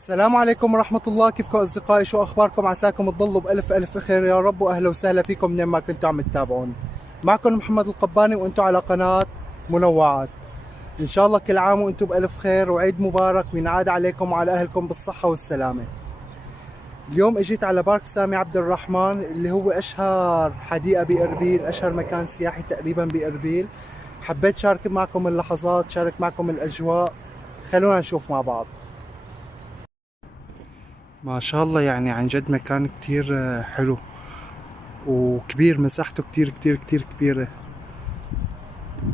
السلام عليكم ورحمة الله. كيفكم أصدقائي؟ شو أخباركم؟ عساكم تضلوا بألف ألف خير يا رب، وأهلا وسهلا فيكم منين ما كنتوا عم تتابعوني. معكم محمد القباني وأنتوا على قناة منوعات. إن شاء الله كل عام وأنتوا بألف خير وعيد مبارك وينعاد عليكم وعلى أهلكم بالصحة والسلامة. اليوم اجيت على بارك سامي عبد الرحمن اللي هو أشهر حديقة بإربيل، أشهر مكان سياحي تقريبا بإربيل. حبيت شارك معكم اللحظات، شارك معكم الأجواء. خلونا نشوف مع بعض. ما شاء الله، يعني عن جد مكان كتير حلو وكبير، مساحته كتير كتير كتير كبيرة.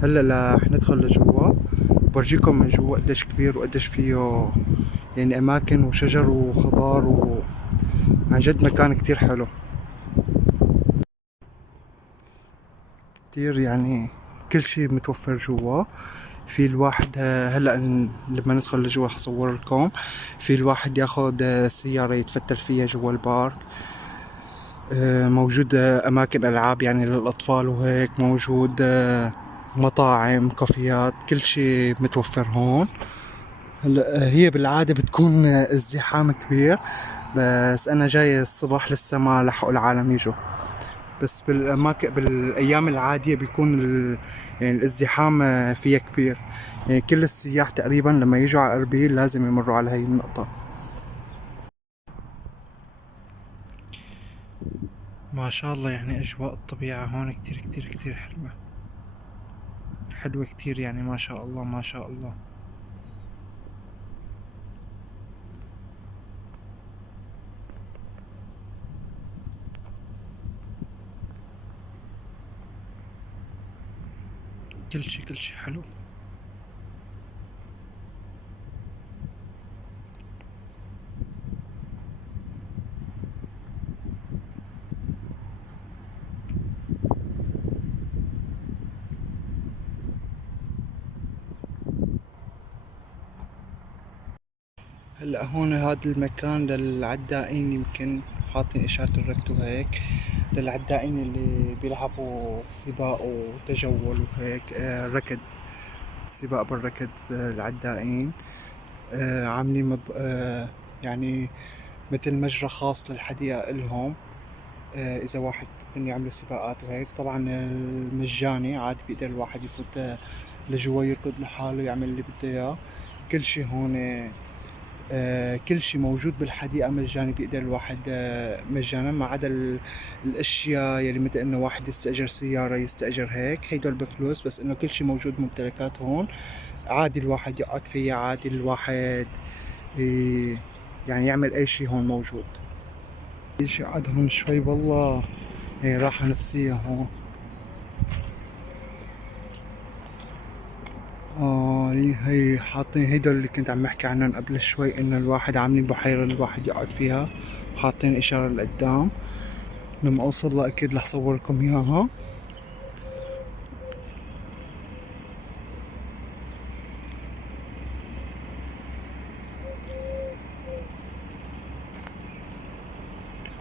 هلا رح ندخل لجوا برجيكم من جوا قديش كبير وقديش فيه يعني أماكن وشجر وخضار، وعن جد مكان كتير حلو كتير، يعني كل شي متوفر جوا. في الواحد هلا لما ندخل لجوا حصور لكم. في الواحد ياخد سيارة يتفتل فيها جوا البارك. موجود أماكن ألعاب يعني للأطفال، وهيك موجود مطاعم، كافيات، كل شي متوفر هون. هلا هي بالعادة بتكون ازدحام كبير، بس أنا جاي الصبح لسه ما لحقوا العالم يجوا. بس بالأماكن بالأيام العادية بيكون يعني الازدحام فيها كبير. يعني كل السياح تقريبا لما يجوا على أربيل لازم يمروا على هاي النقطة. ما شاء الله، يعني أجواء الطبيعة هون كتير كتير كتير حلوة، حلوة كتير، يعني ما شاء الله ما شاء الله. كل شي حلو. هلا هون هذا المكان للعدائين، يمكن حاطين إشارة الركض وهيك، للعدائين اللي بيلعبوا سباق وتجول وهيك. ركض، سباق بالركض. العدائين عاملين يعني مثل مجرى خاص للحديقة إلهم. إذا واحد بدهم يعملوا سباقات وهيك، طبعا المجاني عادي بيقدر الواحد يفوت لجوا يركض لحاله يعمل اللي بده إياه. كل شي هون كل شي موجود بالحديقة مجاني، بيقدر الواحد مجانا، ما عدا الأشياء يلي مثل إنه واحد يستأجر سيارة، يستأجر هيك، هيدول بفلوس. بس إنه كل شي موجود، ممتلكات هون عادي الواحد يقعد فيها، عادي الواحد ي- يعني يعمل أي شي هون موجود. يجي يقعد هون شوي، والله هي راحة نفسية هون. هي حاطين هيدول اللي كنت عم احكي عنهم قبل شوي، انه الواحد عاملين بحيرة الواحد يقعد فيها، حاطين اشارة لقدام. لما اوصل لها اكيد رح صور لكم اياها.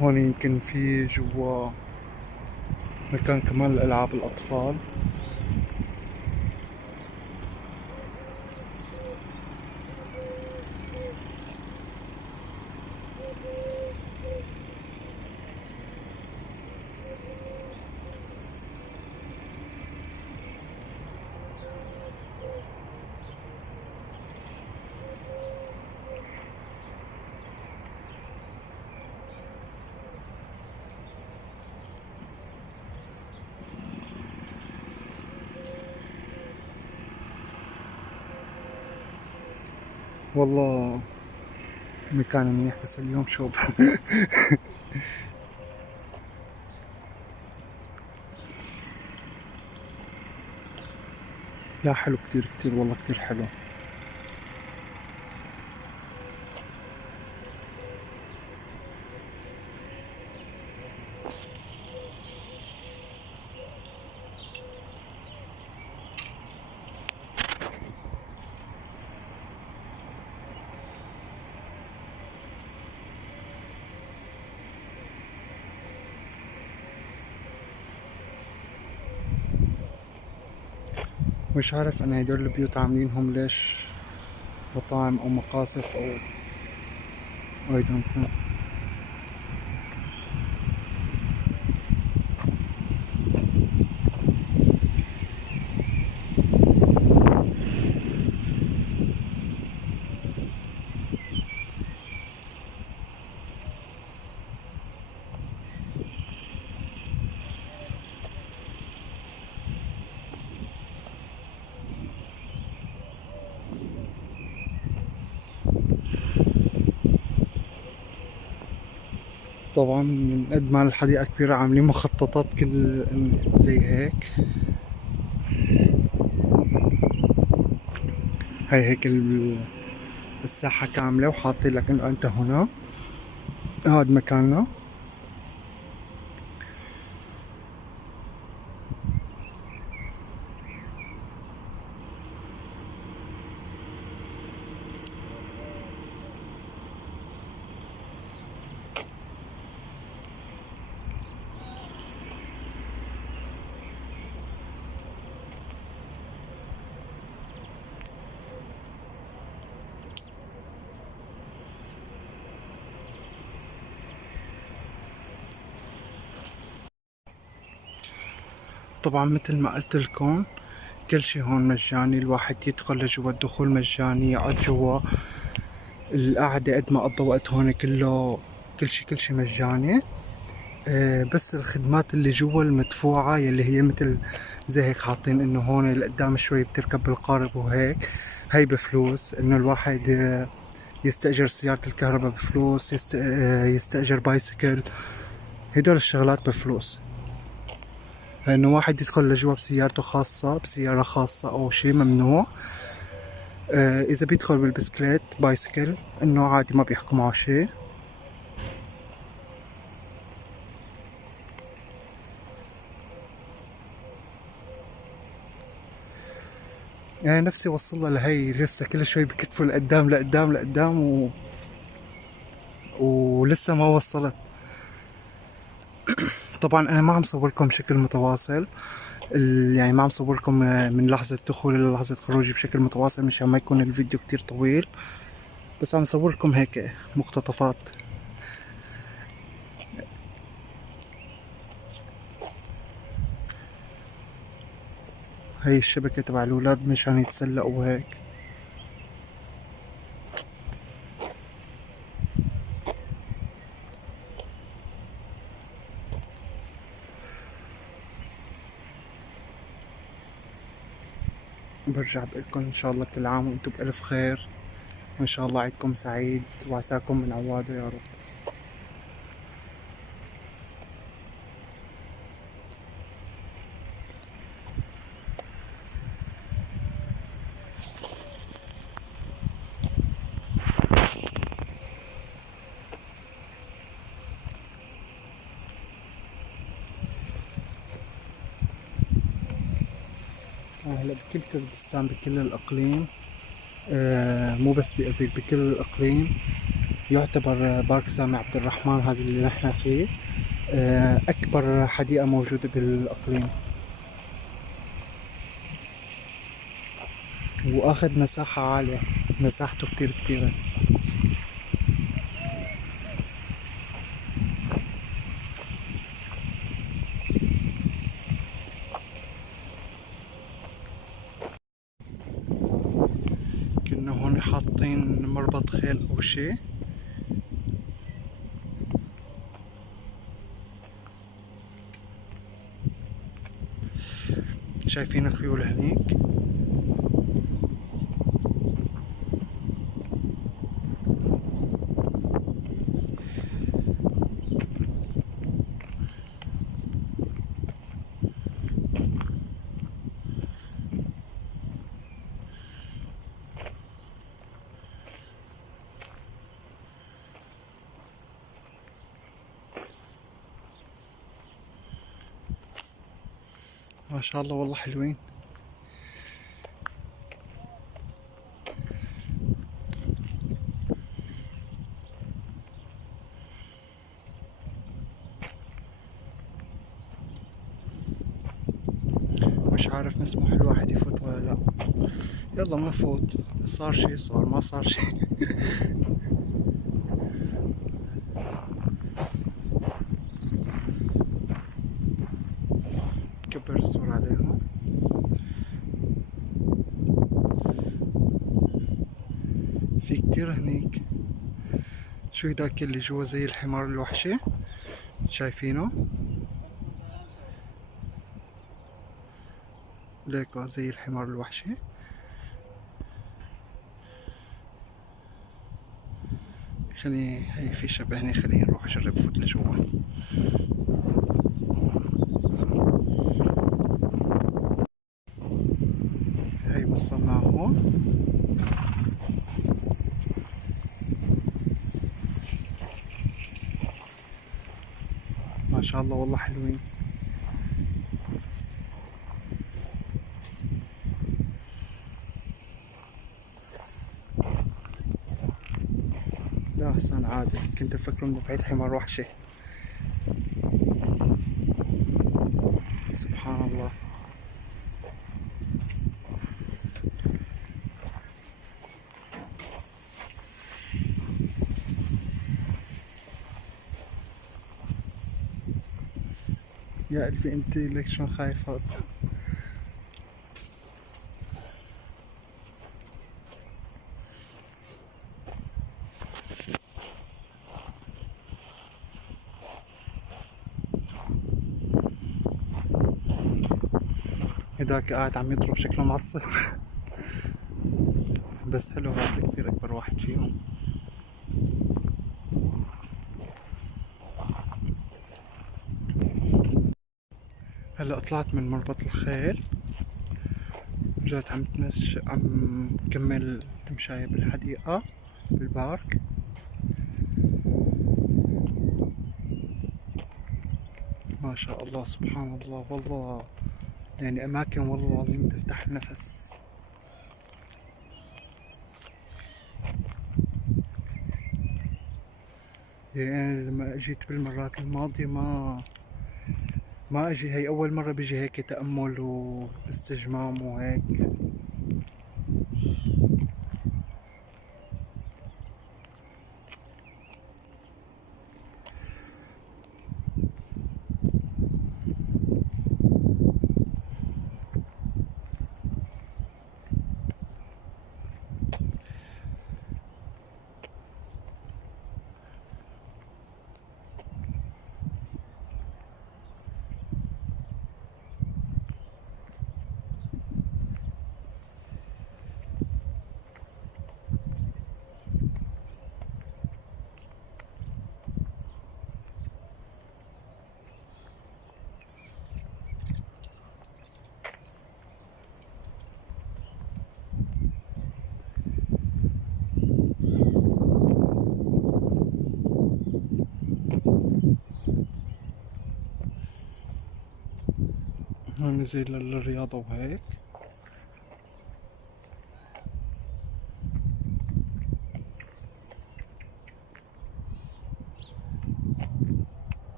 هون يمكن في جوا مكان كمان لألعاب الأطفال. والله مكان منيح، بس اليوم شوب. لا حلو كتير كتير، والله كتير حلو. مش عارف انا هدول البيوت عاملينهم ليش مطاعم او مقاصف او I don't know. طبعا من قد ما الحديقة كبيرة عاملين مخططات كل زي هيك. هاي هيك الساحة كاملة، وحاطين لك انه انت هنا هاد مكاننا. طبعا مثل ما قلت لكم كل شي هون مجاني، الواحد يدخل لجوا، الدخول مجاني، يقعد جوا، القعدة قد ما قضى وقت هون كله، كل شي مجاني. بس الخدمات اللي جوا المدفوعة يلي هي مثل زي هيك حاطين انه هون لقدام شوي بتركب بالقارب وهيك، هاي بفلوس. انه الواحد يستأجر سيارة الكهرباء بفلوس، يستأجر بايسكل، هدول الشغلات بفلوس. انه واحد يدخل لجوا بسيارته خاصة، بسيارة خاصة او شي ممنوع. اذا بيدخل بالبسكليت بايسكل انه عادي ما بيحكوا معه شي. يعني نفسي وصلها لهي، لسه كل شوي بكتفوا لقدام لقدام لقدام ولسه ما وصلت. طبعا انا ما عم صوركم بشكل متواصل، يعني ما عم صوركم من لحظة دخولي للحظة خروجي بشكل متواصل مشان ما يكون الفيديو كتير طويل، بس عم صوركم هيك مقتطفات. هاي الشبكة تبع الأولاد مشان يتسلقوا وهيك. برجع بقولكم إن شاء الله كل عام وأنتم بألف خير، وإن شاء الله عيدكم سعيد وعساكم من عواده يا رب. هلا بكل كردستان، بكل الأقليم، مو بس بأبيك، بكل الأقليم يعتبر بارك سامي عبد الرحمن هذا اللي نحن فيه أكبر حديقة موجودة بالأقليم، وأخذ مساحة عالية، مساحته كتير كبيرة. كنا هون حاطين مربط خيل أو شي. شايفين خيول هنيك؟ ما شاء الله والله حلوين. مش عارف مسموح الواحد يفوت ولا لا. يلا ما فوت، صار شي صار، ما صار شي. كتير هنيك. شو هداك اللي جوا زي الحمار الوحشي؟ شايفينه؟ ليكو زي الحمار الوحشي. خليني هي في شبه هني، خليني نروح اجرب فوت لجوا. هي وصلنا هون. ما شاء الله والله حلوين. لا حسن عادي، كنت افكره من بعيد حمار وحشي. سبحان الله. يا قلبي انت ليك شلون خايفة. هداك قاعد عم يضرب شكله معصب. بس حلو هذا الكبير، اكبر واحد فيهم. هلا طلعت من مربط الخيل، رجعت عم كمل تمشاية بالحديقة بالبارك. ما شاء الله سبحان الله والله، يعني أماكن والله العظيم تفتح النفس. يعني لما أجيت بالمرات الماضية ما أجي، هي أول مرة بيجي هيك تأمل واستجمام وهيك. هون زي للرياضة وهيك.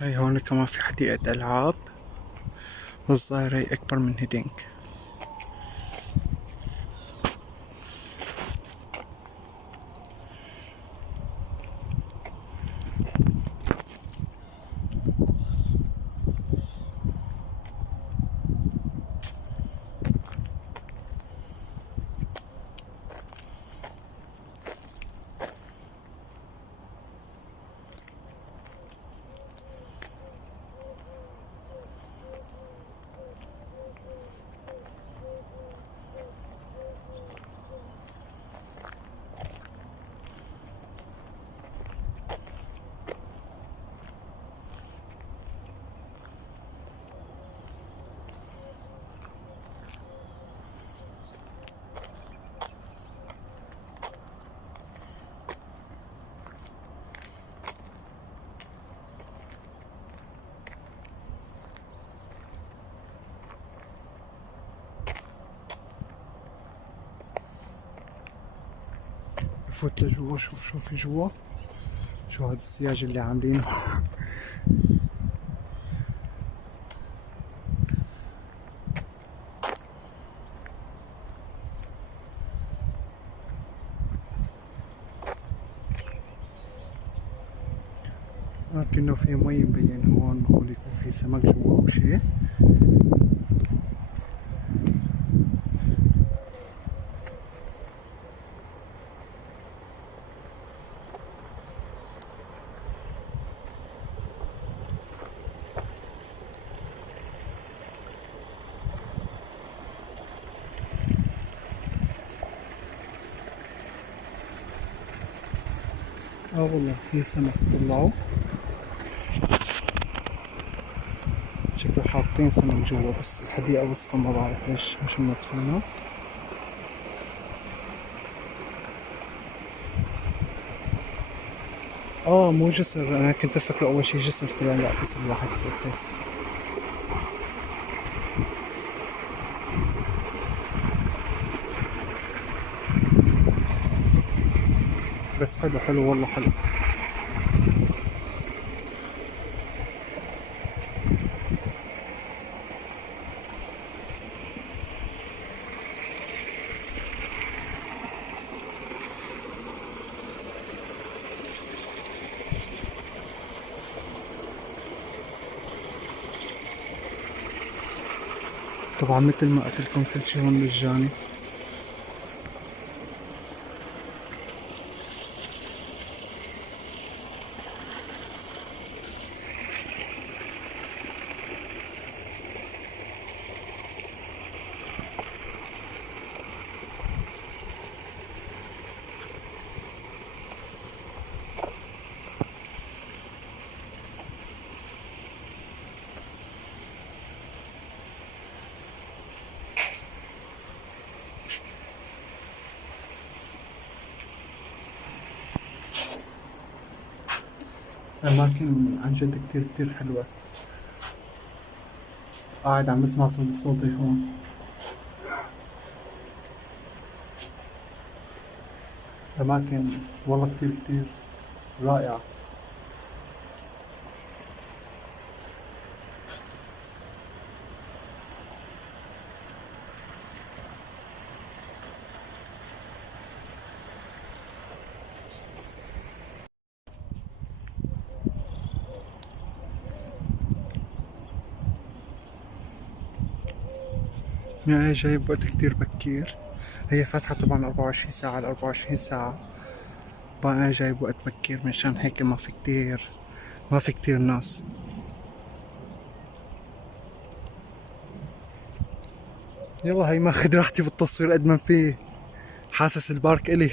هي هون كمان في حديقة ألعاب، والظاهر هي أكبر من هيدينك. فوت لجوا شوف شو في جوا. شو هذا السياج اللي عاملينه. لكنه في مي مبين هون، معقول يكون في سمك جوا او شي. والله في سمك طلعوا، شكله حاطين سمك جوا بس الحديقة وسخة، ما بعرف ليش مش منظفينها. مو جسر، انا كنت افكره اول شي جسر، طلع لا بس الواحد يفوت هيك. بس حلو حلو والله حلو. طبعا مثل ما قلت لكم كل شي هون مجاني. أماكن عن جد كتير كتير حلوة. قاعد عم بسمع صوتي هون. أماكن والله كتير كتير رائعة. يعني جاي بوقت كتير بكير، هي فاتحة طبعا 24 ساعة على 24 ساعة، بقى أنا جاي بوقت بكير مشان هيك ما في كتير ناس. يلا هي ماخد راحتي بالتصوير قد ما فيه، حاسس البارك إلي.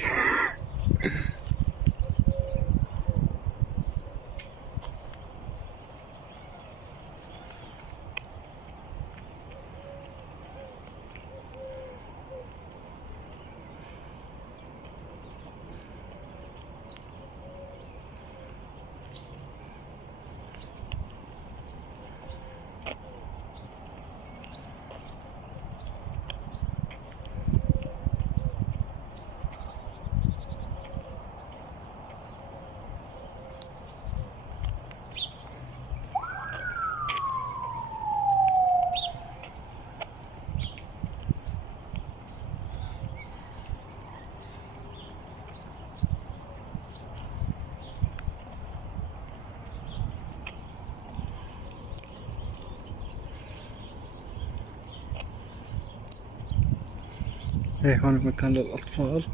ايه هون مكان للأطفال.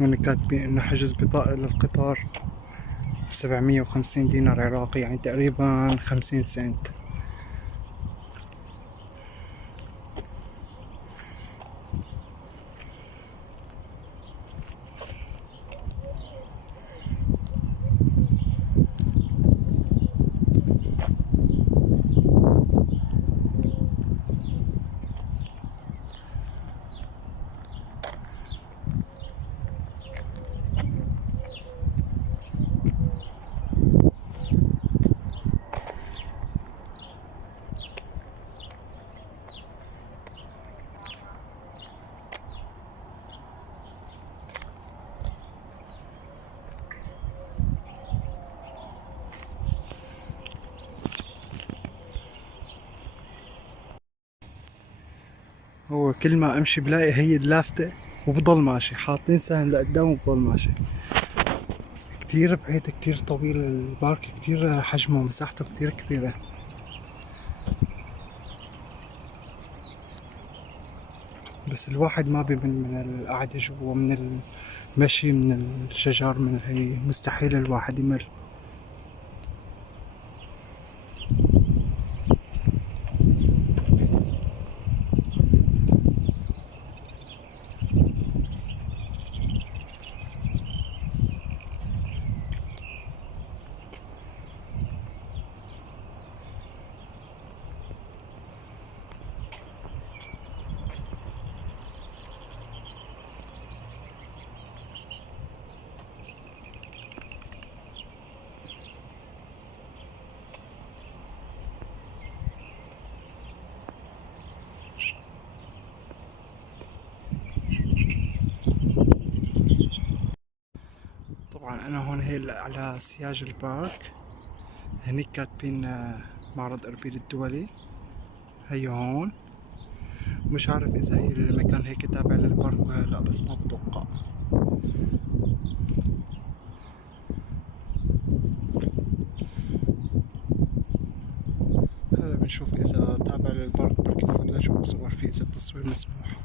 هون كاتبين إنه حجز بطاقة للقطار 750 دينار عراقي، يعني تقريبا 50 سنت. هو كل ما امشي بلاقي هي اللافتة وبضل ماشي، حاطين سهم لقدام وبضل ماشي. كتير بعيد، كتير طويل البارك، كتير حجمه ومساحته كتير كبيرة. بس الواحد ما بيمل من القعدة جوا، من المشي، من الشجر، من هي مستحيل الواحد يمل. طبعا انا هون هي على سياج البارك، هنيك كاتبين معرض اربيل الدولي. هي هون، مش عارف اذا هي المكان هيك تابع للبارك ولا لا، بس ما بتوقع. هلا بنشوف اذا تابع للبارك، بركي نفوت لجوا بصور فيه اذا التصوير مسموح.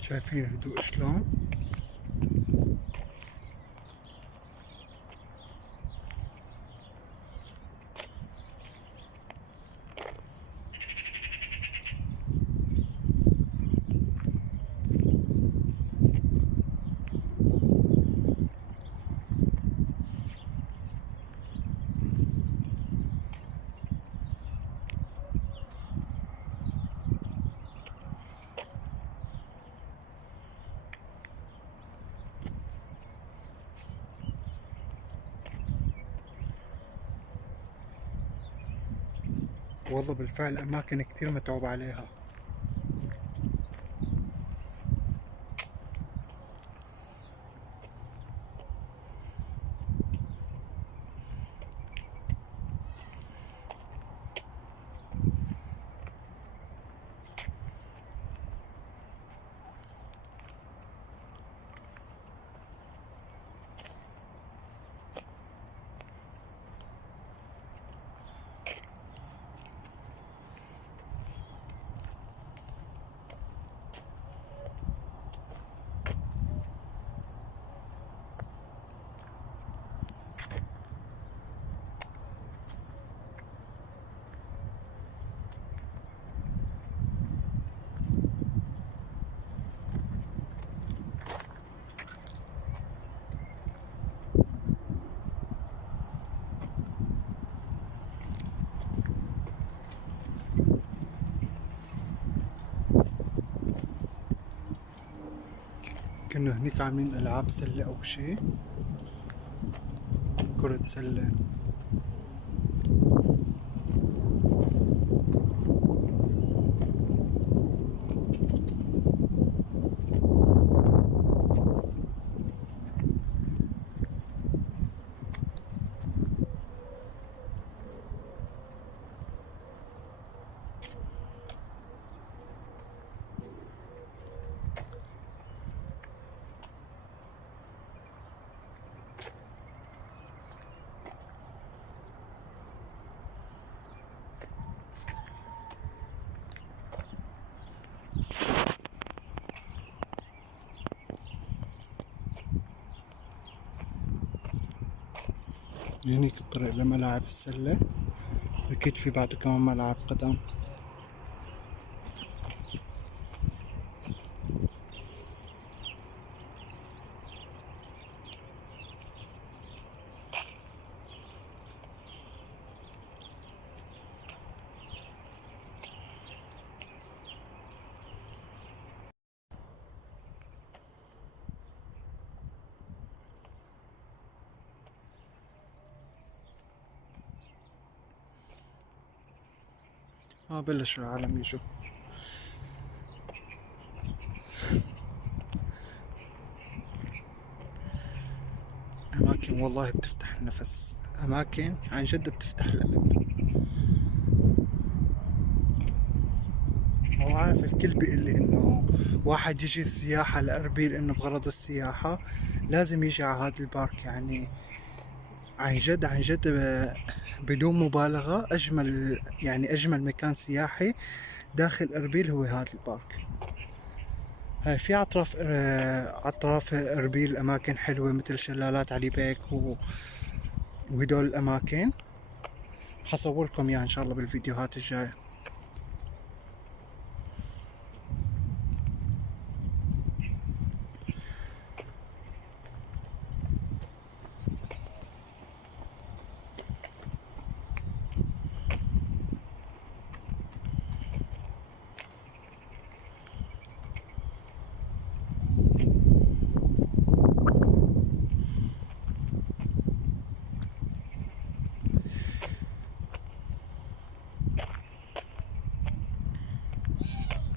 شايفين الهدوء شلون؟ والله بالفعل اماكن كتير متعوب عليها. كانوا هنيك عاملين العاب سلة او شي، كرة سلة. هنيك الطريق لملاعب السلة، اكيد في بعده كمان ملعب قدم. بلشوا العالم يجوا. أماكن والله بتفتح النفس، أماكن عن جد بتفتح القلب. هو عارف الكل بيقول لي إنه واحد يجي السياحة لأربيل إنه بغرض السياحة لازم يجي على هذا البارك يعني. عن جد عن جد بدون مبالغة أجمل يعني أجمل مكان سياحي داخل أربيل هو هذا البارك. هاي في أطراف أربيل أماكن حلوة مثل شلالات علي بيك وهدول الأماكن حصوركم إياها إن شاء الله بالفيديوهات الجاية.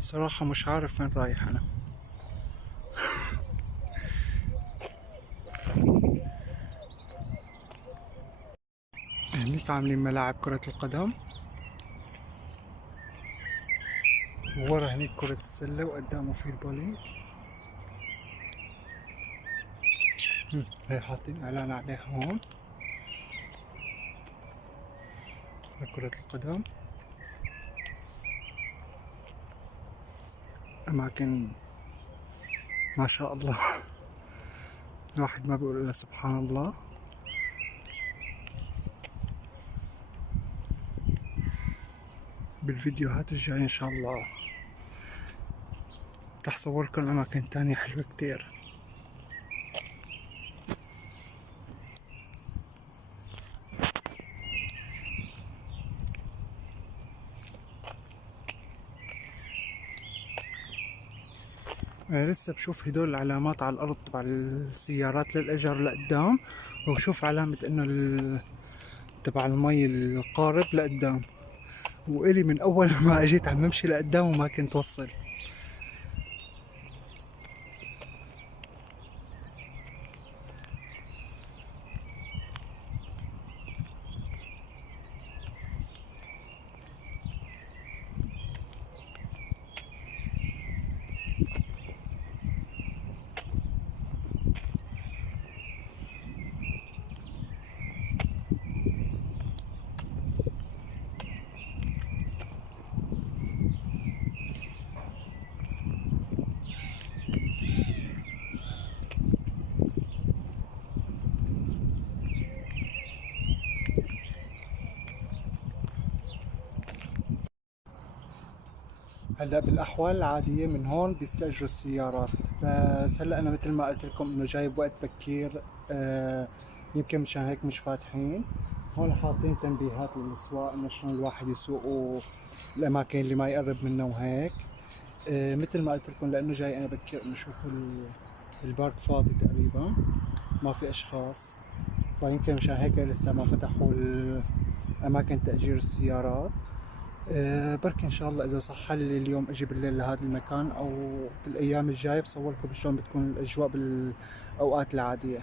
صراحة مش عارف وين رايح أنا. هنيك عاملين ملاعب كرة القدم، وورا هنيك كرة السلة، وقدامه في البولينج. هي حاطين إعلان عليه هون لكرة القدم. أماكن ما شاء الله الواحد ما بيقول إلا سبحان الله. بالفيديوهات الجاية إن شاء الله رح صوركم أماكن تانية حلوة كتير. أنا لسه بشوف هدول العلامات على الأرض تبع السيارات للإجر لقدام، وبشوف علامة إنه تبع المي القارب لقدام، وإلي من أول ما أجيت عم بمشي لقدام وما كنت وصل. هلا بالاحوال العاديه من هون بيستاجروا السيارات، بس هلا انا مثل ما قلت لكم انه جاي بوقت بكير. يمكن مشان هيك مش فاتحين. هون حاطين تنبيهات للاسواق انه شلون الواحد يسوق الاماكن اللي ما يقرب منه وهيك. مثل ما قلت لكم لانه جاي انا بكير انه شوفوا البارك فاضي تقريبا، ما في اشخاص. فيمكن مشان هيك لسه ما فتحوا اماكن تأجير السيارات. بركي ان شاء الله اذا صح لي اليوم اجي بالليل لهذا المكان، او بالايام الجايه بصوركم شلون بتكون الاجواء بالاوقات العاديه.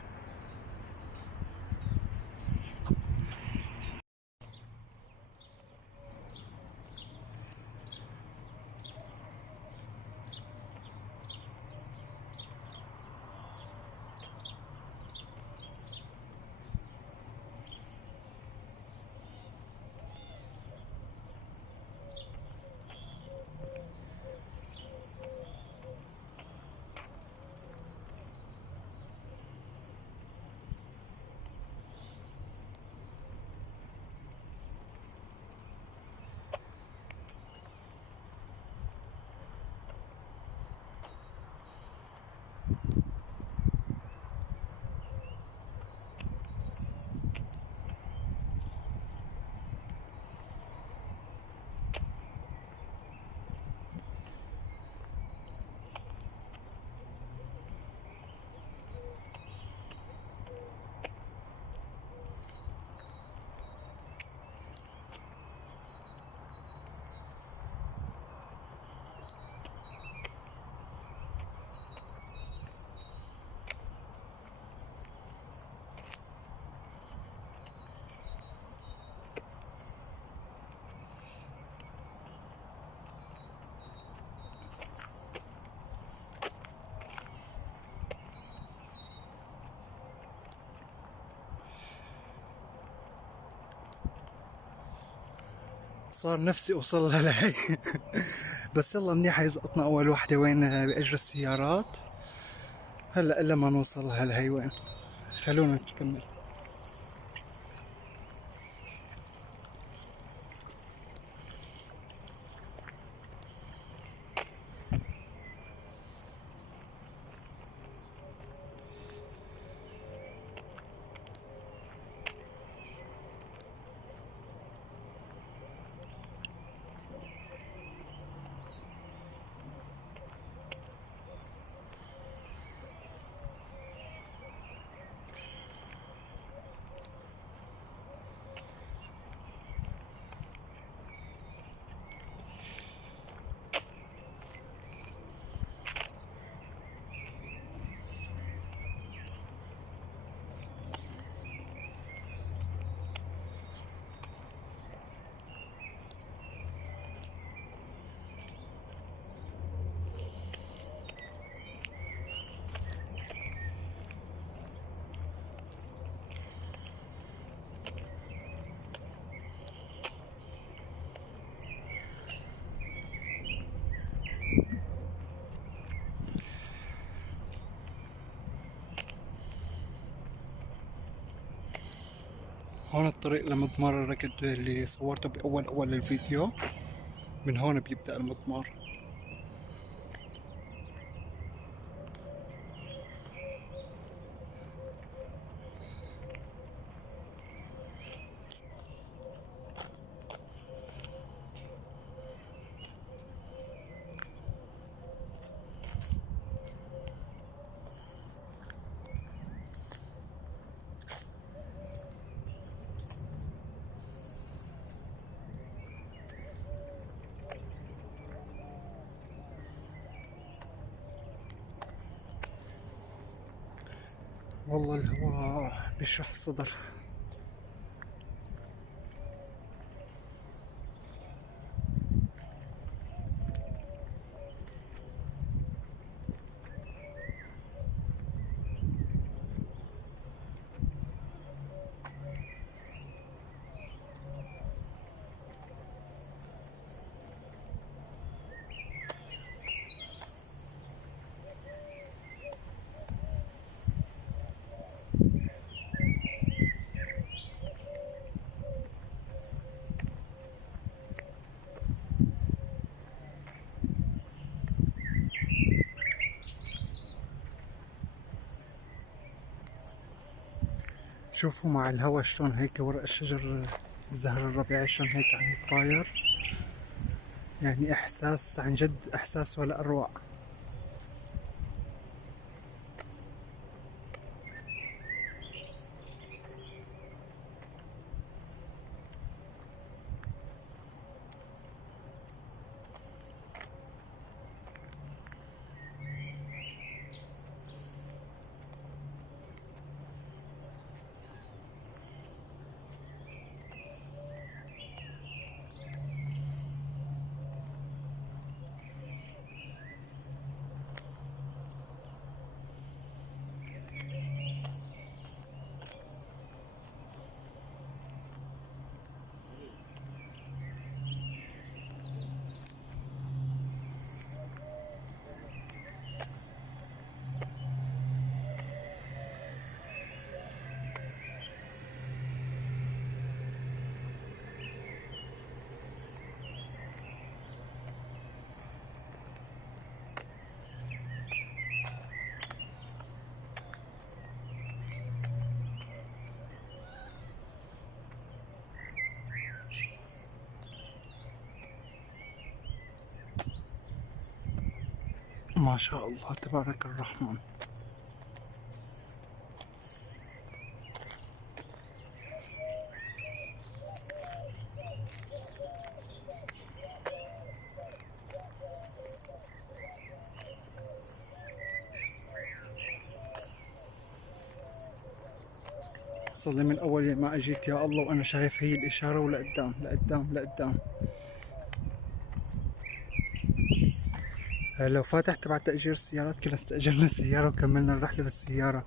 صار نفسي اوصلها لهي. بس يلا منيحة يزقطنا اول وحدة وين بأجر السيارات. هلا الا ما نوصلها لهي وين. خلونا نكمل. هون الطريق لمضمار الركض اللي صورته بأول الفيديو. من هون بيبدأ المضمار. والله الهواء بيشرح الصدر. شوفوا مع الهوا شلون هيك ورق الشجر، الزهر الربيعي شلون هيك عم يتطاير. يعني احساس عن جد، احساس ولا اروع. ما شاء الله تبارك الرحمن. صار لي من اول ما اجيت يا الله وانا شايف هي الاشاره، ولقدام لقدام لقدام. لو فاتح تبع تأجير السيارات كنا استأجرنا السيارة وكملنا الرحلة بالسيارة.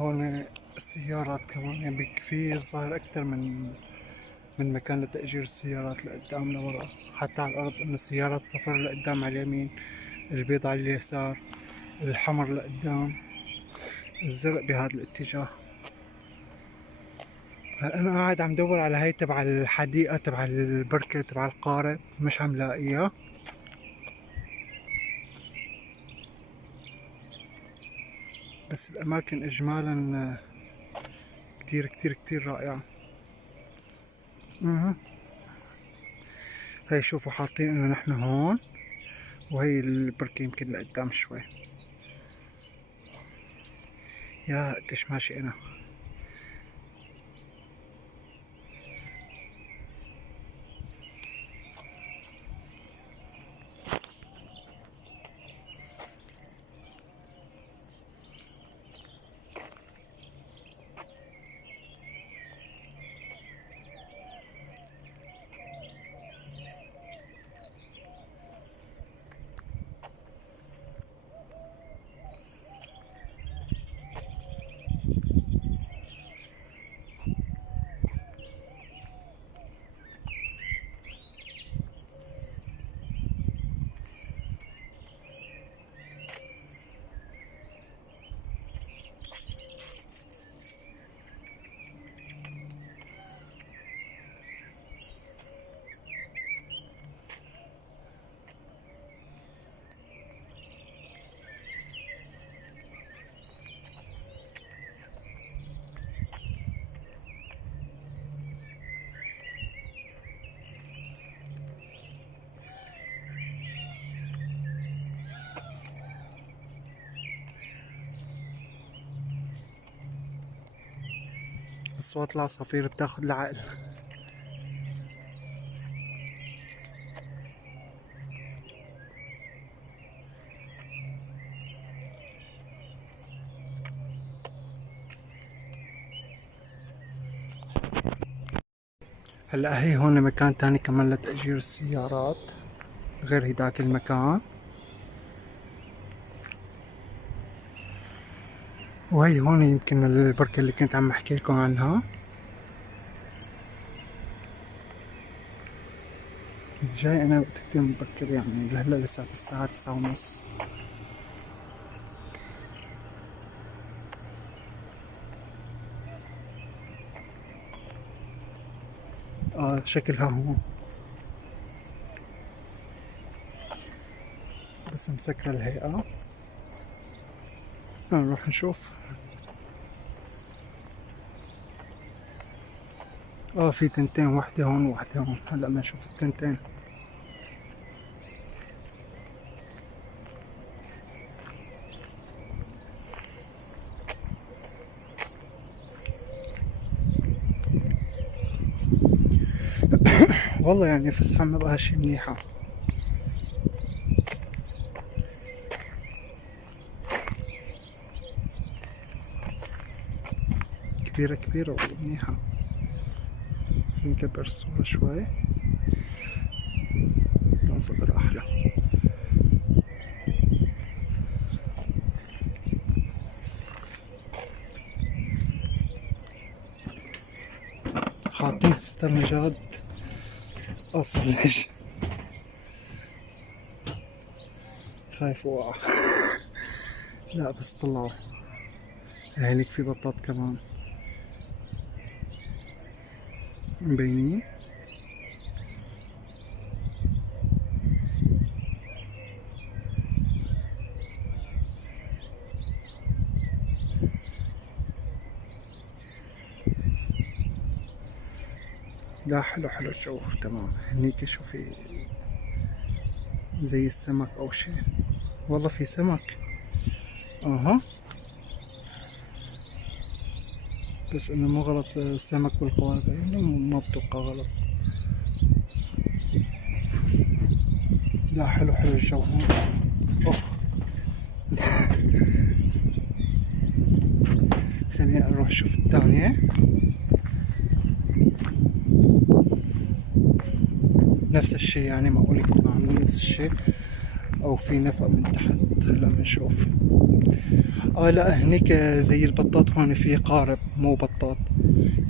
هون السيارات كمان، يعني في الظاهر أكثر من مكان لتأجير السيارات لقدام لورا، حتى على الأرض إنه السيارات صفر لقدام على اليمين، البيض على اليسار، الحمر لقدام، الزرق بهذا الاتجاه. أنا قاعد عم دور على هاي تبع الحديقة تبع البركة تبع القارب، مش عم لاقيها. بس الأماكن إجمالا كتير كتير كتير رائعة. هاي شوفوا حاطين إنه نحن هون، وهي البركة يمكن لقدام شوي. يا قديش ماشي أنا. أصوات العصافير بتاخد العقل. هلا هي هون مكان تاني كمان لتأجير السيارات غير هداك المكان. وهي هون يمكن البركة اللي كنت عم احكي لكم عنها. جاي انا وقت كتير مبكر، يعني لهلا لسه الساعة 9:30. شكلها هون بس مسكرة الهيئة. نروح نشوف. في تنتين، واحدة هون وواحدة هون. هلا ما نشوف التنتين. والله يعني فسحة ما بقاش منيحة. كبيرة كبيرة ومنيحة. نكبر الصورة شوي، نصغر أحلى. حاطين ستر نجاد. أوصل ليش خايف وقع. لا بس طلعوا. هيك في بطات كمان مبينين. لا حلو حلو الجو تمام. هنيك شوفي زي السمك او شي. والله في سمك. اها بس انه مو غلط السمك بالقوارب، انه ما بتبقى غلط. لا حلو حلو الجو هون. خليني اروح اشوف الثانية. نفس الشي يعني، معقول يكونوا عاملين نفس الشي. او في نفق من تحت. هلا بنشوف. لا هنيك زي البطاط، هون في قارب مو بطاط.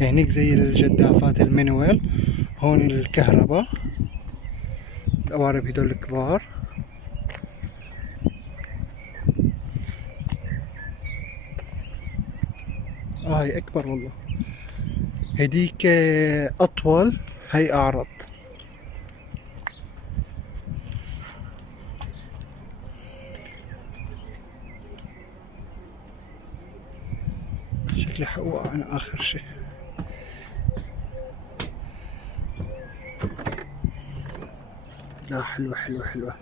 هنيك زي الجدافات المنوال، هون الكهرباء. القوارب هدول الكبار. هاي اكبر والله. هديك اطول، هي اعرض. شكلي حقوقع انا اخر شي. لا حلوة حلوة حلوة.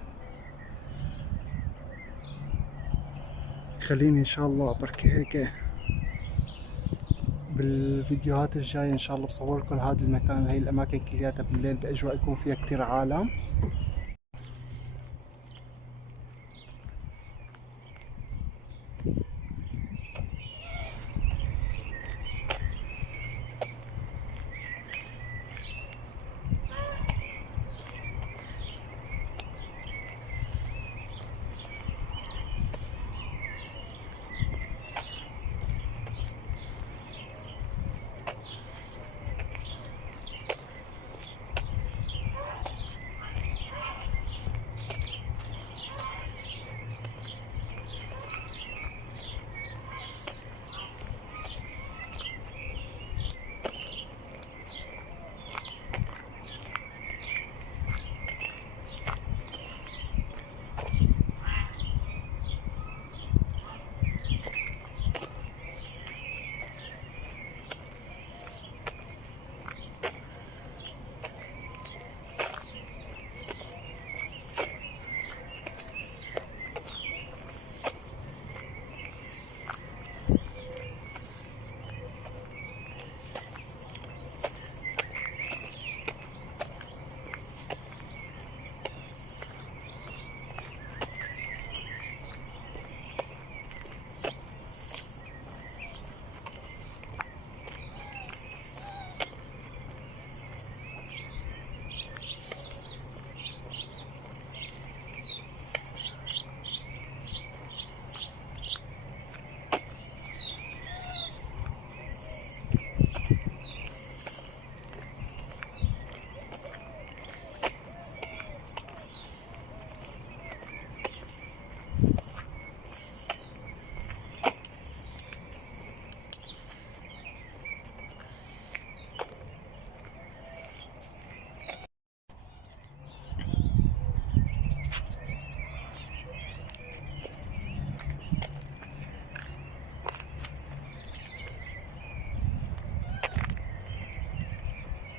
خليني ان شاء الله بركي هيك بالفيديوهات الجاية ان شاء الله بصور لكم هذا المكان، هاي الاماكن كلياتها بالليل باجواء يكون فيها كتير عالم.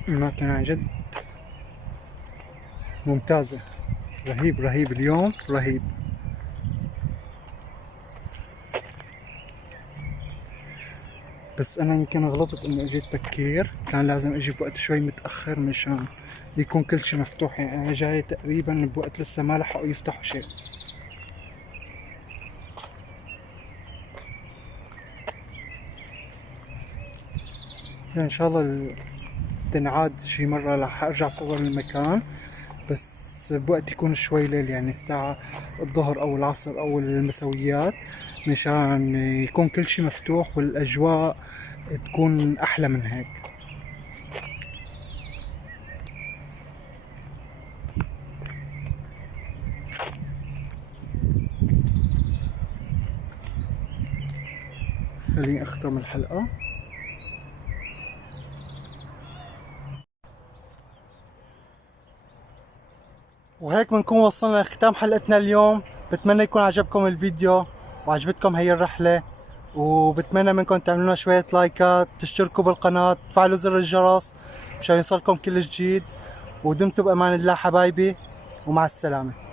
المكان عن جد ممتازة. رهيب رهيب اليوم، رهيب. بس انا يمكن غلطت اني اجيت بكير، كان لازم اجي بوقت شوي متأخر مشان يكون كل شي مفتوح. يعني انا جاي تقريبا بوقت لسه ما لحقوا يفتحوا شيء. ان شاء الله تنعاد شي مرة رح ارجع صور المكان، بس بوقت يكون شوي ليل، يعني الساعة الظهر او العصر او المسويات، مشان يكون كل شي مفتوح والاجواء تكون احلى من هيك. خليني اختم الحلقة. وهيك بنكون وصلنا لختام حلقتنا اليوم. بتمنى يكون عجبكم الفيديو وعجبتكم هي الرحلة، وبتمنى منكم تعملونا شوية لايكات، تشتركوا بالقناة، تفعلوا زر الجرس مشان يوصلكم كل جديد. ودمتم بأمان الله حبايبي، ومع السلامة.